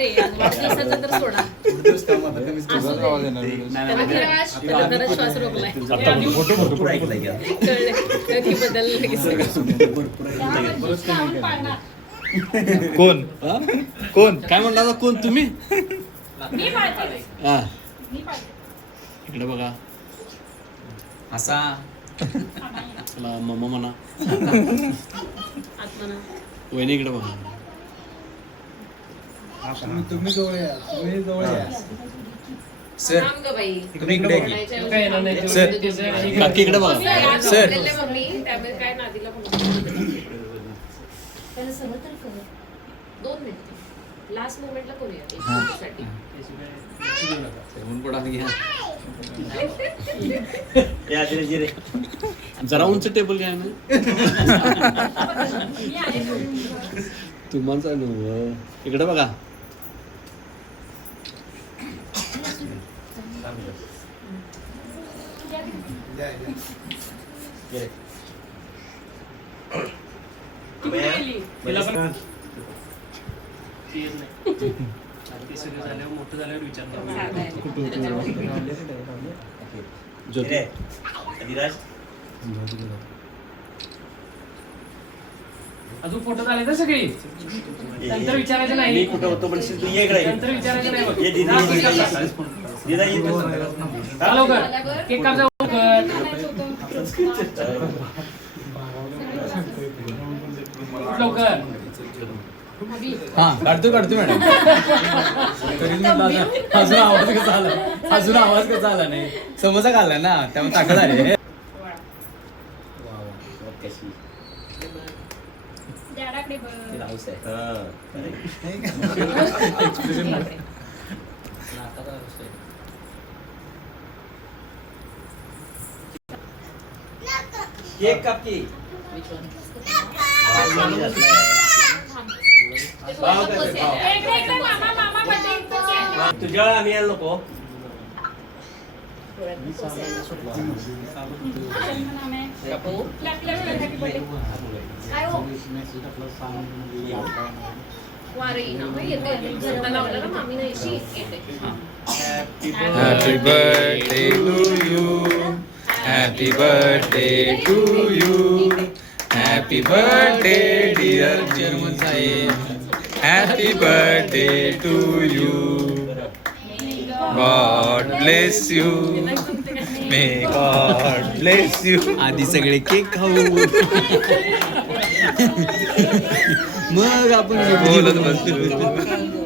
रे आज वाढदिवसाचा तर सोडा त्याला श्वास रोखलाय कळलं की बदललं कोण कोण काय म्हणला आता? कोण तुम्ही? हा इकडे बघा असा चला मम्मा म्हणा आत्मना वहिनी इकडे बघा तुम्ही जवळ या, तुम्ही जवळ या. सर थांब गं बाई तुम्ही इकडे या की. सर काकी इकडे बघा सर मम्मी त्यामुळे काय नादीला त्याला सगळं तर कर 2 मिनिट लास्ट मोमेंटला करूया साठी जरा उंच टेबल घ्या ना तुम्हाला इकडे बघा मोठं झाल्यावर विचारतो अजून फोटो झाले तर सगळी नंतर विचारायचं नाही कुठं होतो पण नंतर विचारायचं नाही लवकर केक कापजा लवकर हा काढतो मॅडम. अजून आवाज कसा आला नाही समोसा खाल्ला ना त्यामुळे ताकद आली. केक कापकी तुझ्या आम्ही यायला नको happy birthday to you happy birthday to you happy birthday dear chairman साहेब happy birthday to you God bless you may God bless you आधी सगळे केक खाऊ मग आपण बोलत बसतो